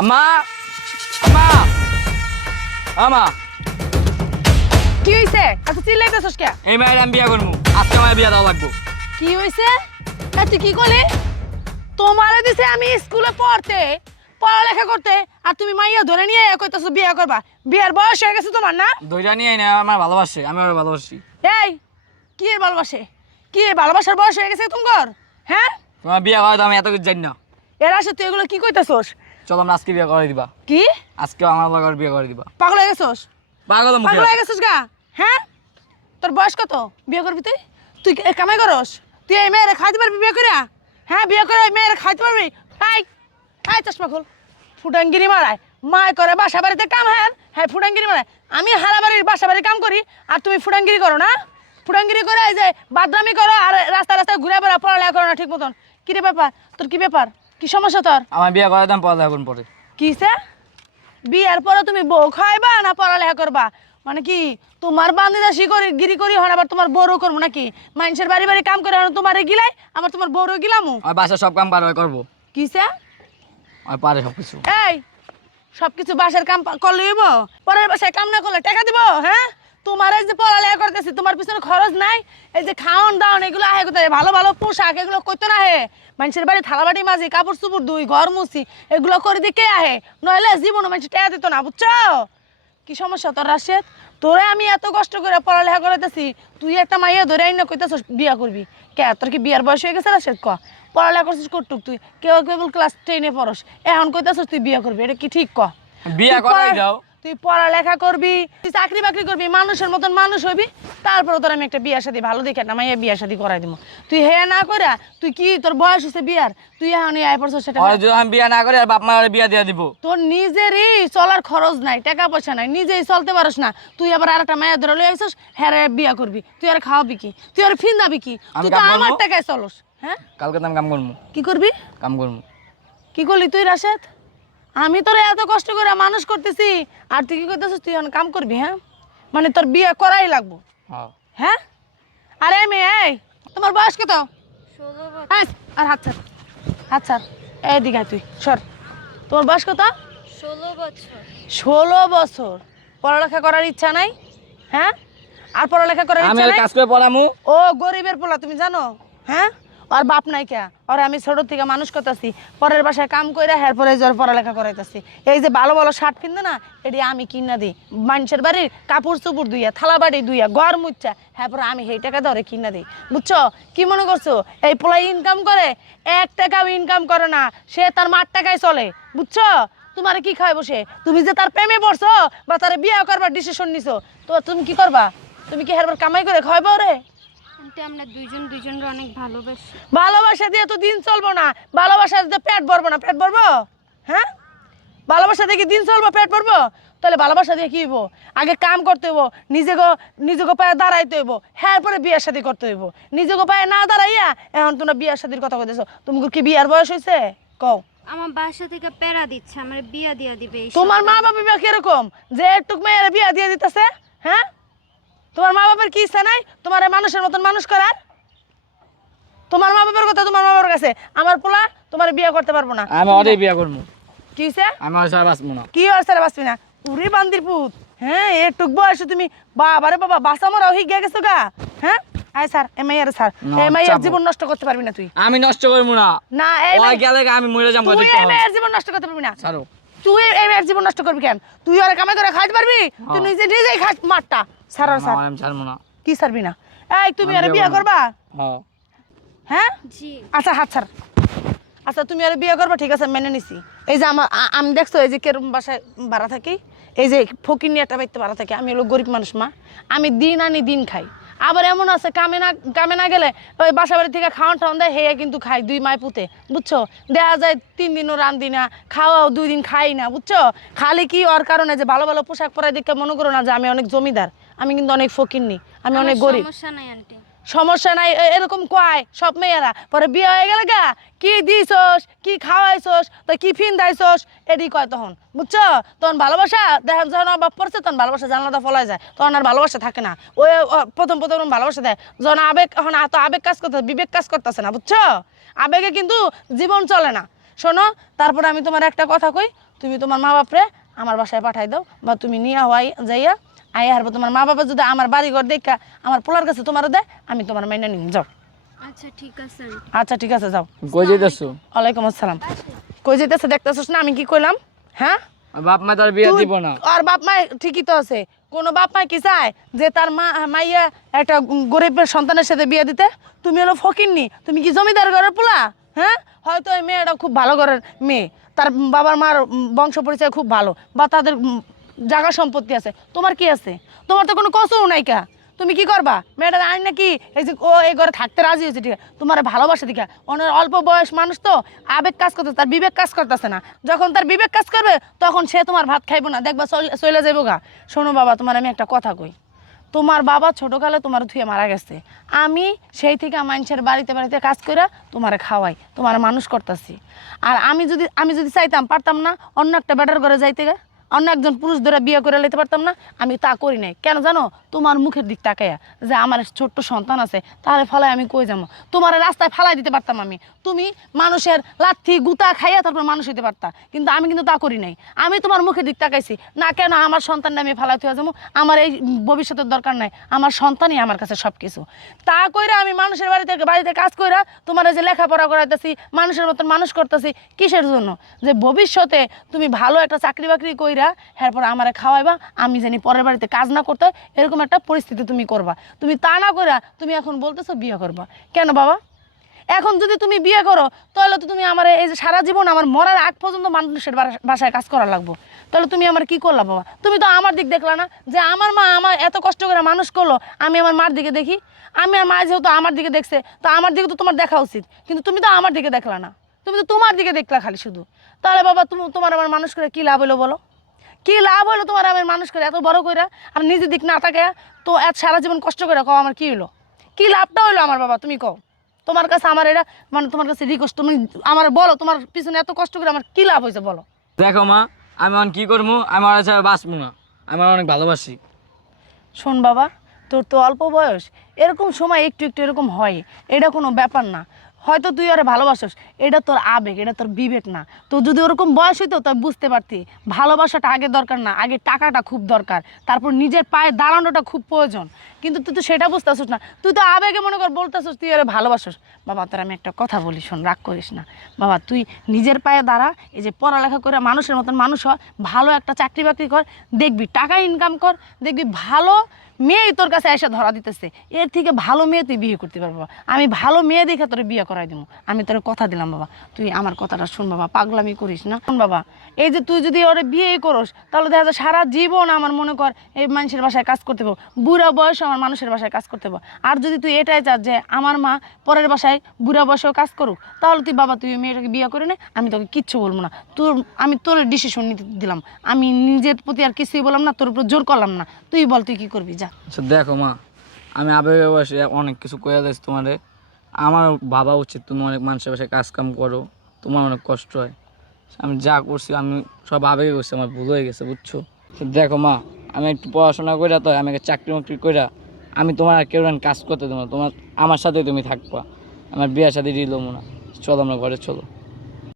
আম্মা আম্মা আমা কি হইছে এত চিল্লাইতেছস কে? এই মায়ের আমি বিয়া করবো, আজকে আমার বিয়া দেওয়া লাগবো। কি হইছে? তুই কি করলি? তোমারে দিছে আমি স্কুলে পড়তে, পড়ালেখা করতে, আর তুমি মাইয়া ধরে নিয়ে কইতাছো বিয়া করবা। বিয়ার বয়স হয়ে গেছে তোমার না? ধৈর্য নিয়ে না আমার ভালোবাসে, আমি ওর ভালোবাসি। এই কি এর ভালোবাসে? কি এর ভালোবাসার বয়স হয়ে গেছে তোমার? হ্যাঁ, তোমার বিয়া করাই তো আমি এত কিছু জানি না। এর আসে তুই এগুলো কি কইতাছস? চলো আমরা আজকে বিয়া করে দিবা। কি আজকে আমার লগর বিয়া করে দিবা। পাগল হয়ে গেছস? পাগল মুখে পাগল হয়ে গেছস গা? হ্যাঁ, তোর বয়স কত বিয়ে করবি তুই? তুই কামাই করস? তুই এই মেয়েরে খাইতে পারবি বিয়ে করে? হ্যাঁ, বিয়ে করে এই মেয়েরে খাইতে পারবি? আই আই চশমা খোল। ফুটাঙ্গিরি মারায় মায় করে বাসা বাড়িতে কাম। হ্যাঁ হ্যাঁ, ফুটাঙ্গিরি মারায়। আমি হারা বাড়ির বাসা বাড়ির কাম করি আর তুমি ফুটাঙ্গিরি করো না? ফুটাঙ্গিরি করে এই যে বাদরামি করো আর রাস্তায় রাস্তায় ঘুরে বেড়া, পড়ালেখা করো না ঠিক মতন। কি রে ব্যাপার তোর? কি ব্যাপার? কি সমস্যা তোর? আমার বিয়া করে দাম পড়ালেখা করুন পরে। কিসে? বিয়ার পরে তুমি বউ খাইবা না পড়ালেখা করবা? মানে কি তোমার বান্দিদা শিকরি গিরি করি হন আবার তোমার বউরও করবো নাকি? মানুষের বাড়ি বাড়ি কাম করে হন তোমারে গিলাই আবার তোমার বউরও গিলামু? আমার বাসা সব কাম পারে করবো, কিসে? আর পারে সব কিছু। এই সবকিছু বাসার কাম করলে হইব? পরের বাসায় কাম না করলে টাকা দিব? হ্যাঁ, তোমার এই যে পড়ালেখা করতেছি তোমার পিছনে খরচ নাই? এই যে খাওন দাওন এগুলো আহে কোথায়? ভালো ভালো পোশাক এগুলো করতে না হে? মানুষের বাড়ি থালাবাটি মাঝি কাপড় চুপড় দুই ঘর মুছি এগুলো করে দিয়ে কে আহে? নইলে জীবনে মানুষ টাকা দিত না, বুঝছো? কি সমস্যা তোর রাশেদ? তোরে আমি এত কষ্ট করে পড়ালেখা করাইতেছি, তুই একটা মাইয়া ধরে আইনা কইতাছস বিয়া করবি? কে তোর কি বিয়ার বয়স হয়ে গেছে রাশেদ? ক পড়ালেখা করছিস কতটুক? তুই কেবল ক্লাস 10-এ পড়স, এখন কইতাছস তুই বিয়া করবি? এটা কি ঠিক? ক বিয়া করাই দাও। তুই পড়ালেখা করবি, তুই চাকরি বাকরি করবি, মানুষের মতন মানুষ হইবি, তারপরে তোর আমি একটা বিয়া শাদী ভালো দেখে না মাইয়া বিয়া শাদী করাই দিব। তুই হে না কইরা তুই কি তোর বয়স হচ্ছে বিয়ার? তুই এখন আয় পড়ছস সেটা আর যদি আমি বিয়া না করি আর বাপ মা বিয়া দিয়ে দিব। তোর নিজেরই চলার খরচ নাই, টাকা পয়সা নাই, নিজেই চলতে পারস না, তুই আবার আর একটা মায়া ধরে লই আইছস হ্যাঁ বিয়া করবি? তুই আর খাওয়াবি কি? তুই আর ফিন্দাবি কি? তুই তো আমার টাকায় চলস। হ্যাঁ, কালকে তো আমি কাম করবো। কি করবি? কাম করবো। কি করলি তুই রাশেদ? আমি তোরে এত কষ্ট করে মানুষ করতেছি আর তুই কি করতেছিস? তুই এখন কাম করবি? হ্যাঁ, মানে তোর বিয়ে করাই লাগবো? হ্যাঁ। হ্যাঁ, আরে মেয়ে এই তোমার বয়স কত? 16 বছর। আয়, আর হাত ছাড়, হাত ছাড়। এইদিকে আয় তুই, সর। তোমার বয়স কত? 16 বছর। 16 বছর। পড়ালেখা করার ইচ্ছা নাই? হ্যাঁ, আর পড়ালেখা করার আমি ইচ্ছা আর নাই? কাজ করে পড়ামু। ও গরিবের পোলা, তুমি জানো? হ্যাঁ, আর বাপ নাই কে? আর আমি ছোট থেকে মানুষ করতেছি, পরের বাসায় কাম কইরা হ্যার পরে জ্বর পড়ালেখা করাইতেছি। এই যে ভালো ভালো শার্ট কিনতে না, এটি আমি কিনা দিই। মানুষের বাড়ির কাপড় চুপুর দুইয়া, থালা বাড়ি দুইয়া, ঘর মুচ্ছা, হ্যাঁ পরে আমি সেই টাকা ধরে কিনা দিই। বুঝছো? কি মনে করছো এই পোলা ইনকাম করে? 1 টাকাও ইনকাম করে না, সে তার মার টাকায় চলে। বুঝছো? তোমার কি খায় বসে? তুমি যে তার প্রেমে পড়ছো বা তার বিয়ে করবার ডিসিশন নিছো, তো তুমি কি করবা? তুমি কি হ্যার কামাই করে খাওয়াবো রে? আন্টি আমরা দুইজনকে অনেক ভালোবাসি। ভালোবাসা দিয়ে তো দিন চলবো না, ভালোবাসা দিয়ে পেট ভরবো না। পেট ভরবো? হ্যাঁ, ভালোবাসা দিয়ে কি দিন চলবো? পেট ভরবো? তাহলে ভালোবাসা দিয়ে কি হইব? আগে কাম করতে হইব, নিজেকে পায়ে দাঁড়াইতে হইব, হ্যাঁ পরে বিয়ার শাদী করতে হইব। নিজেকে পায়ে না দাঁড়াইয়া এখন তোমরা বিয়ার শাদীর কথা কইতেছো। তুমি কি বিয়ার বয়স হয়েছে? কও। আমার বাসা থেকে প্যারা দিচ্ছে, আমার বিয়া দিয়া দিবে এই তোমার মা সপ্তাহে। বাবা কিরকম যে একটুক মেয়ের বিয়া দিয়ে দিতেছে? হ্যাঁ, তোমার মা বাবার কি ইচ্ছা নাই তোমার মানুষের মতন মানুষ করার? তোমার মা বাবার কথা তোমার মা বাবার কাছে। আমার পোলা তোমার বিয়ে করতে পারবো না। আমি ওরই বিয়া করবো। কি হইছে? আমি ওর সাথে বাঁচবো না। কি হয়েছে রে? বাঁচবি না? উরে বান্দির পুত। হ্যাঁ, একটুক বয়সে তুমি বাবারে বাবা বাসা মরা হয়ে গেছো গা। হ্যাঁ, আয় স্যার এমআইআর স্যার, না, এমআইআর চাপো। জীবন নষ্ট করতে পারবি না তুই। আমি নষ্ট করবো না। না, ওই গেলে আমি মরে যাবো। তুই এমআইআর জীবন নষ্ট করতে পারবি না। ছাড়ো। তুই এমআইআর জীবন নষ্ট করবি কেন? তুই আর কামাই করে খাইতে পারবি? তুই নিজেই খাস মারটা। স্যার আর স্যার আমি ছাড়বো না। কি ছাড়বি না? এই তুমি আর আমি বিয়ে বিয়ে করবা? হ্যাঁ। হ্যাঁ, জি। আচ্ছা হাত ছাড়। আচ্ছা তুমি আর বিয়ে করবা, ঠিক আছে মেনে নিছি। এই যে আমি দেখছো এই যে কেরম বাসায় ভাড়া থাকি, এই যে ফকির নিয়ে একটা বাড়িতে ভাড়া থাকি। আমি হলো গরিব মানুষ মা, আমি দিন আনি দিন খাই। আবার এমন আছে কামে না গেলে ওই বাসা বাড়ি থেকে খাওয়ান টাওয়ান দেয়, হেয়া কিন্তু খাই 2 মায় পুঁতে। বুঝছো? দেখা যায় 3 দিনও রান্ধি না, খাওয়াও 2 দিন খাই না। বুঝছো? খালি কি ওর কারণে যে ভালো ভালো পোশাক পরাই দেখে মনে করো না যে আমি অনেক জমিদার। আমি কিন্তু অনেক ফকির নি, আমি অনেক গরিব। সমস্যা নাই আন্টি। সমস্যা নাই এরকম কয় সব মেয়েরা। পরে বিয়ে হয়ে গেলে গা কি দিছস, কি খাওয়াইছস, তো কি ফিন্দাইছস, এডি কয় তখন। বুঝছো? তখন ভালোবাসা দেখেন যখন অভাব পড়ছে তখন ভালোবাসা জানলাটা ফলায় যায়, তখন আর ভালোবাসা থাকে না। ওই প্রথম ভালোবাসা দেয় যখন আবেগ, এখন এত আবেগ কাজ করতে বিবেক কাজ করতেছে না। বুঝছো? আবেগে কিন্তু জীবন চলে না। শোনো, তারপরে আমি তোমার একটা কথা কই, তুমি তোমার মা বাপরে আমার বাসায় পাঠাই দাও, বা তুমি নিয়ে আই যাইয়া আই হারবো। তোমার মা বাবা যদি আমার বাড়ি ঘর দেখা আমার পোলার কাছে তোমারও দেয়, আমি তোমার মাইনা নিম। যাও। আচ্ছা ঠিক আছে। আচ্ছা ঠিক আছে, যাও। কই যাইতেছো? ওয়ালাইকুম আসসালাম। কই যেতেছে দেখতেছিস না আমি কি কইলাম? হ্যাঁ, বাপ মা তার বিয়া দিব না। আর বাপ মা ঠিকই তো আছে। কোনো বাপ মা কি চায় যে তার মাইয়া একটা গরিবের সন্তানের সাথে বিয়ে দিতে? তুমি হলো ফকিন্নি, তুমি কি জমিদার ঘরের পোলা? হ্যাঁ, হয়তো ওই মেয়েটা খুব ভালো ঘরের মেয়ে, তার বাবার মার বংশ পরিচয় খুব ভালো, বা তাদের জায়গা সম্পত্তি আছে। তোমার কি আছে? তোমার তো কোনো কসও নাই কা। তুমি কি করবা? মেয়েটা আইন নাকি এই যে ও এই ঘরে থাকতে রাজি হয়েছে, ঠিক আছে, তোমার ভালোবাসা দিকে। অনেক অল্প বয়স মানুষ তো, আবেগ কাজ করতে, তার বিবেক কাজ করতেছে না। যখন তার বিবেক কাজ করবে তখন সে তোমার ভাত খাইবো না, দেখবা চলে যাইবো গা। শোনো বাবা, তোমার আমি একটা কথা কই, তোমার বাবা ছোটোকালে তোমার ধুয়ে মারা গেছে। আমি সেই থেকে মানুষের বাড়িতে বাড়িতে কাজ করে তোমারে খাওয়াই, তোমার মানুষ করতেছি। আর আমি যদি চাইতাম, পারতাম না অন্য একটা বেটার ঘরে যাইতে গে, অন্য একজন পুরুষ ধরে বিয়ে করে নিতে পারতাম না? আমি তা করি নাই। কেন জানো? তোমার মুখের দিক তাকাইয়া যে আমার ছোট্ট সন্তান আছে, তাহলে ফলাই আমি কই যাবো? তোমার রাস্তায় ফালাই দিতে পারতাম আমি, তুমি মানুষের লাথি গুতা খাইয়া তারপর মানুষ হইতে পারতা, কিন্তু আমি কিন্তু তা করি নাই। আমি তোমার মুখের দিক তাকাইছি না। কেন? আমার সন্তানটা আমি ফালাই হয়ে যাবো? আমার এই ভবিষ্যতের দরকার নাই, আমার সন্তানই আমার কাছে সব কিছু। তা কইরা আমি মানুষের বাড়িতে কাজ কইরা তোমার এই যে লেখাপড়া করাইতেছি, মানুষের মতন মানুষ করতেছি, কিসের জন্য? যে ভবিষ্যতে তুমি ভালো একটা চাকরি বাকরি কইরা এরপর আমারে খাওয়াইবা, আমি জানি পরের বাড়িতে কাজ না করতে হয়, এরকম একটা পরিস্থিতি তুমি করবা। তুমি তা না কইরা তুমি এখন বলতেছো বিয়ে করবা। কেন বাবা? এখন যদি তুমি বিয়ে করো তাহলে তো তুমি আমার এই যে সারা জীবন আমার মরার আগ পর্যন্ত মানুষের বাসায় কাজ করা লাগবো। তাহলে তুমি আমার কি করলা বাবা? তুমি তো আমার দিক দেখলা না, যে আমার মা আমার এত কষ্ট করে মানুষ করলো, আমি আমার মার দিকে দেখি। আমি আর মা যেহেতু আমার দিকে দেখছে, তো আমার দিকে তো তোমার দেখা উচিত, কিন্তু তুমি তো আমার দিকে দেখলা না, তুমি তো তোমার দিকে দেখলা খালি শুধু। তাহলে বাবা তোমার আমার মানুষ করে কি লাভ হলো বলো? কি লাভ হলো তোমার আমার মানুষ করে এত বড় কইরা, আর নিজের দিক না থাকে তো এত সারা জীবন কষ্ট করে কও আমার কি হলো? কি লাভটা হইলো আমার বাবা? তুমি কও। তোমার কাছে আমার এটা মানে তোমার কাছে রিকোয়েস্ট, তুমি আমার বলো তোমার পিছনে এত কষ্ট করে আমার কি লাভ হয়েছে বলো। দেখো মা, আমি এখন কি করবো? আমার ছাড়া বাঁচবো না, আমার অনেক ভালোবাসি। শোন বাবা, তোর তো অল্প বয়স, এরকম সময় একটু একটু এরকম হয়, এটা কোনো ব্যাপার না। হয়তো তুই আরে ভালোবাসিস, এটা তোর আবেগ, এটা তোর বিবেক না। তো যদি ওরকম বয়স হইতো তাই বুঝতে পারতি ভালোবাসাটা আগে দরকার না, আগে টাকাটা খুব দরকার, তারপর নিজের পায়ে দাঁড়ানোটা খুব প্রয়োজন। কিন্তু তুই তো সেটা বুঝতেছিস না, তুই তো আবেগে মনে কর বলতেছিস তুই আরে ভালোবাসিস। বাবা তোর আমি একটা কথা বলি, শোন, রাগ করিস না বাবা, তুই নিজের পায়ে দাঁড়া, এই যে পড়ালেখা করে মানুষের মতন মানুষ হ, ভালো একটা চাকরি বাকরি কর, দেখবি টাকা ইনকাম কর, দেখবি ভালো মেয়েই তোর কাছে এসে ধরা দিতেছে। এর থেকে ভালো মেয়ে তুই বিয়ে করতে পারবো। আমি ভালো মেয়ে দেখে তোর বিয়ে করাই দেবো, আমি তোর কথা দিলাম বাবা। তুই আমার কথাটা শুন বাবা, পাগলামি করিস না। শোন বাবা, এই যে তুই যদি ওরে বিয়েই করস, তাহলে দেখা যায় সারা জীবন আমার মনে কর এই মানুষের বাসায় কাজ করতে পারবো, বুড়া বয়সে আমার মানুষের বাসায় কাজ করতে পারবো। আর যদি তুই এটাই চাস যে আমার মা পরের বাসায় বুড়া বয়সেও কাজ করুক, তাহলে তুই বাবা তুই মেয়েটাকে বিয়ে করে নে, আমি তোকে কিচ্ছু বলবো না। আমি তোর ডিসিশন নিতে দিলাম, আমি নিজের প্রতি আর কিছুই বললাম না, তোর উপর জোর করলাম না। তুই বল তুই কি করবি, যা। আচ্ছা দেখো মা, আমি আবেগে বসে অনেক কিছু কয়ে দিয়েছি তোমারে। আমার ভাবা উচিত তুমি অনেক মানুষের বাসায় কাজ কাম করো, তোমার অনেক কষ্ট হয়। আমি যা করছি আমি সব আবেগে করছি, আমার ভুল হয়ে গেছে, বুঝছো? দেখো মা, আমি একটু পড়াশোনা করে তো আমি একটা চাকরি বাকরি করে আমি তোমার আর কেউ কাজ করতে দেবো না, তোমার আমার সাথে তুমি থাকবা, আমার বিয়ে সাথে দিল না। চলো আমরা ঘরে চলো।